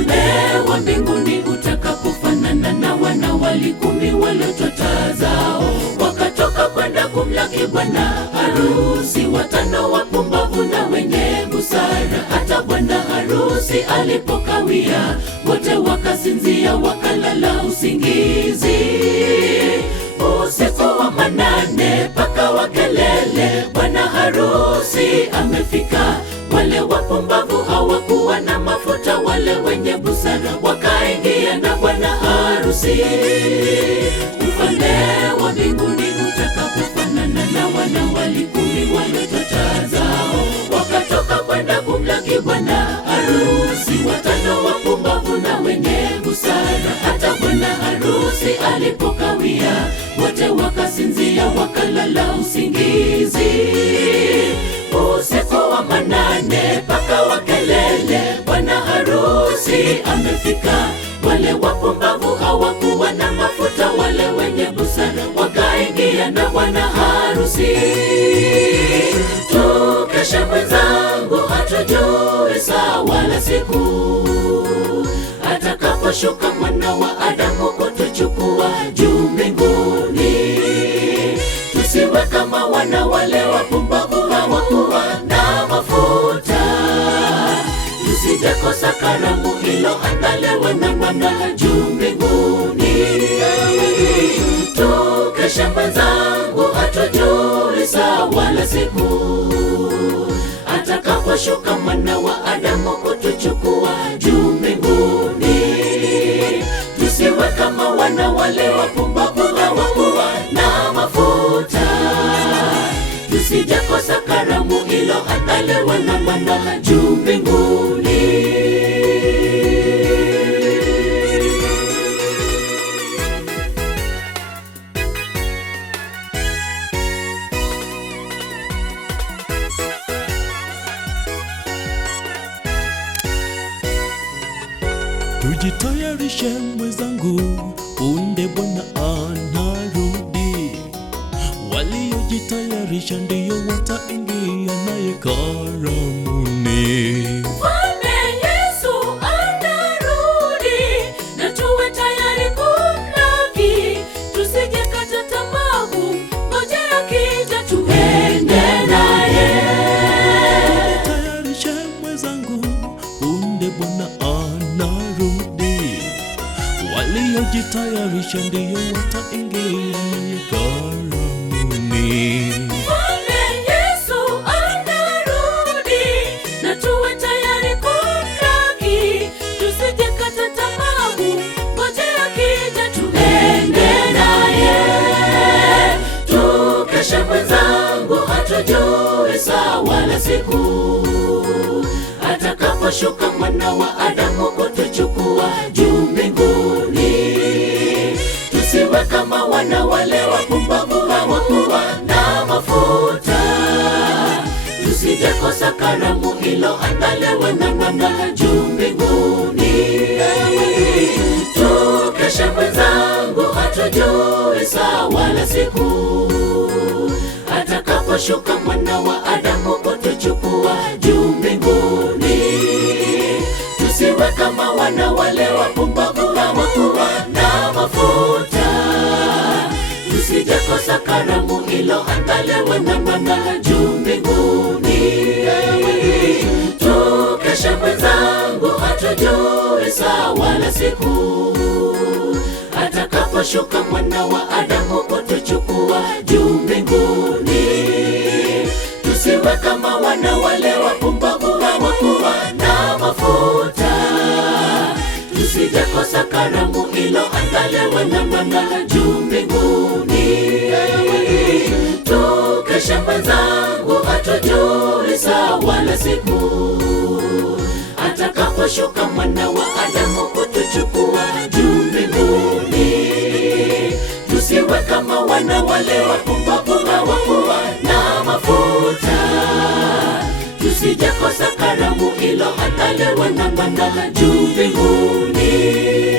ufalme wa mbinguni utakapofanana na wana wali 10 waliotwaa taa zao, wakatoka kwenda kumlaki bwana harusi. 5 wapumbavu na wenye busara. Hata bwana harusi alipokawia, wote wakasinzia, wakalala usingizi. Usiku wa manane pakawa kelele, bwana harusi amefika. Wale wapumbavu hawakuwa na mafuta, wale wenye busara wakaingia na bwana harusi. Ufalme wa mbinguni utakapofanana na wana wali 10 waliotwaa taa zao, wakatoka kwenda kumlaki bwana harusi. 5 wapumbavu na wenye busara. Hata bwana harusi alipokawia, wote wakasinzia, wakalala usingizi. Usiku wa manane pakawa kelele, bwana harusi amefika. Wale wapumbavu hawakuwa na mafuta, wale wenye busara wakaingia na bwana harusi. Tukeshe mwenzangu, hatujui saa wala siku atakaposhuka mwana wa Adamu kutuchukua juu mbinguni. Tusiwe kama wana wale wapumbavu hawakuwa na mafuta, tusijekosa karamu iliyoandaliwa na Bwana juu mbinguni. Tukeshe mwenzangu, hatujui saa wala siku atakaposhuka mwana wa Adamu kutuchukua juu mbinguni. Tusiwe kama wana wale wapumbavu hawakuwa na mafuta, tusijekosa karamu iliyoandaliwa na Bwana juu mbinguni. Tujitayarishe mwenzangu, punde bwana anarudi. Waliojitayarisha ndiyo wataingia naye karamuni. Mfalme Yesu anarudi, na tuwe tayari kumlaki. Tusijekata tamaa, ngoja akija tuende naye. Tujitayarishe mwenzangu, punde bwana anarudi. Waliojitayarisha ndiyo wataingia naye karamuni. Mfalme Yesu anarudi, na tuwe tayari kumlaki. Tusijekata tamaa, ngoja akija tuende naye. Tukeshe mwenzangu, hatujui saa wala siku atakaposhuka mwana wa Adamu kutuchukua juu mbinguni. Tusiwe kama wana wale wapumbavu hawakuwa na mafuta, tusijekosa karamu iliyoandaliwa na Bwana juu mbinguni. Tukeshe mwenzangu, hatujui saa wala siku atakaposhuka mwana wa Adamu kutuchukua juu mbinguni. Tusiwe kama wana wale wapumbavu hawakuwa na mafuta, tusijekosa karamu iliyoandaliwa na Bwana juu mbinguni. Tukeshe mwenzangu, hatujui saa wala siku atakaposhuka mwana wa Adamu kutuchukua juu mbinguni. Tusiwe kama wana wale wapumbavu hawakuwa na mafuta, tusijekosa karamu iliyoandaliwa na Bwana juu mbinguni. Tukeshe mwenzangu, hatujui saa wala siku atakaposhuka mwana wa Adamu kutuchukua juu mbinguni. Tusiwe kama wana wale wapumbavu hawakuwa na mafuta, tusijekosa karamu iliyoandaliwa na Bwana juu mbinguni.